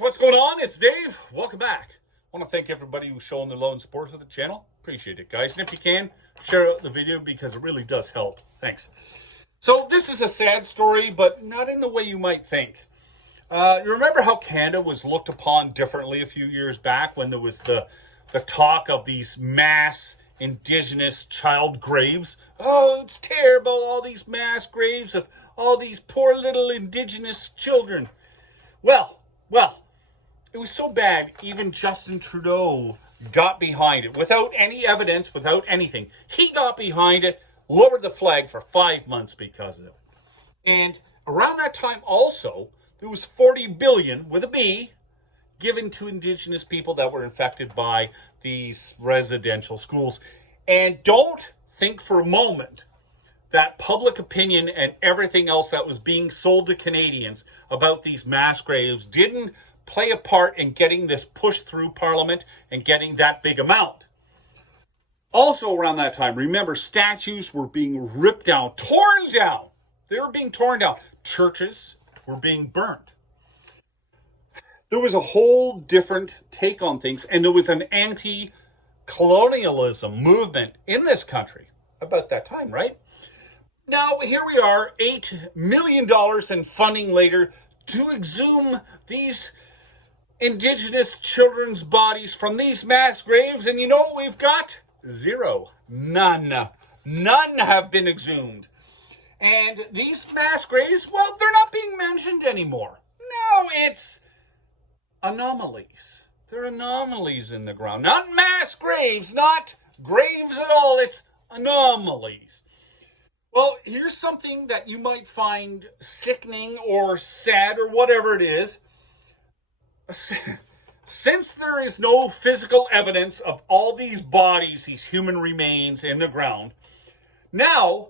what's going on? It's Dave. Welcome back. I want to thank everybody who's showing their love and support for the channel. Appreciate it, guys. And if you can, share out the video because it really does help. Thanks. So this is a sad story, but not in the way you might think. You remember how Canada was looked upon differently a few years back when there was the talk of these mass Indigenous child graves? Oh, it's terrible, all these mass graves of all these poor little Indigenous children. Well, it was so bad, even Justin Trudeau got behind it without any evidence, without anything. He got behind it, lowered the flag for 5 months because of it. And around that time also, there was 40 billion, with a B, given to Indigenous people that were infected by these residential schools. And don't think for a moment that public opinion and everything else that was being sold to Canadians about these mass graves didn't play a part in getting this pushed through Parliament and getting that big amount. Also around that time, remember, statues were being ripped down, torn down. They were being torn down. Churches were being burnt. There was a whole different take on things, and there was an anti-colonialism movement in this country about that time, right? Now, here we are, $8 million in funding later to exhume these Indigenous children's bodies from these mass graves. And you know what we've got? Zero. None. None have been exhumed. And these mass graves, well, they're not being mentioned anymore. No, it's anomalies. They're anomalies in the ground. Not mass graves, not graves at all. It's anomalies. Well, here's something that you might find sickening or sad or whatever it is. Since there is no physical evidence of all these bodies, these human remains in the ground, now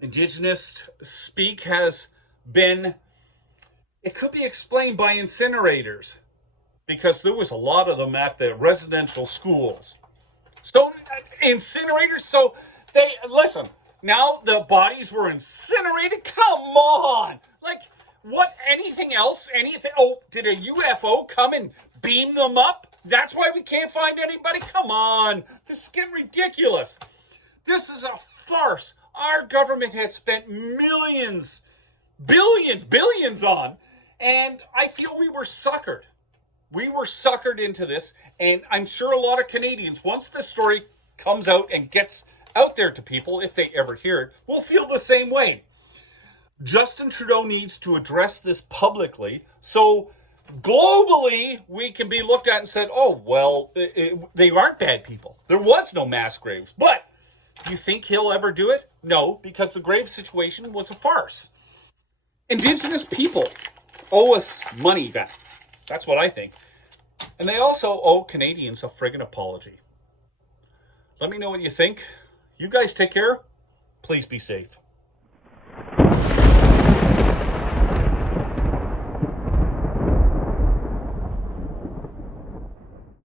Indigenous speak has been, it could be explained by incinerators, because there was a lot of them at the residential schools. So incinerators, so they, listen, now the bodies were incinerated? Come on! Like, what, anything else? Anything? Oh, did a UFO come and beam them up? That's why we can't find anybody? Come on! This is getting ridiculous. This is a farce. Our government has spent millions, billions on, and I feel we were suckered. We were suckered into this, and I'm sure a lot of Canadians, once this story comes out and gets out there to people, if they ever hear it, will feel the same way. Justin Trudeau needs to address this publicly, so globally we can be looked at and said, oh, well, they aren't bad people. There was no mass graves. But do you think he'll ever do it? No, because the grave situation was a farce. Indigenous people owe us money back. That's what I think. And they also owe Canadians a friggin' apology. Let me know what you think. You guys take care. Please be safe.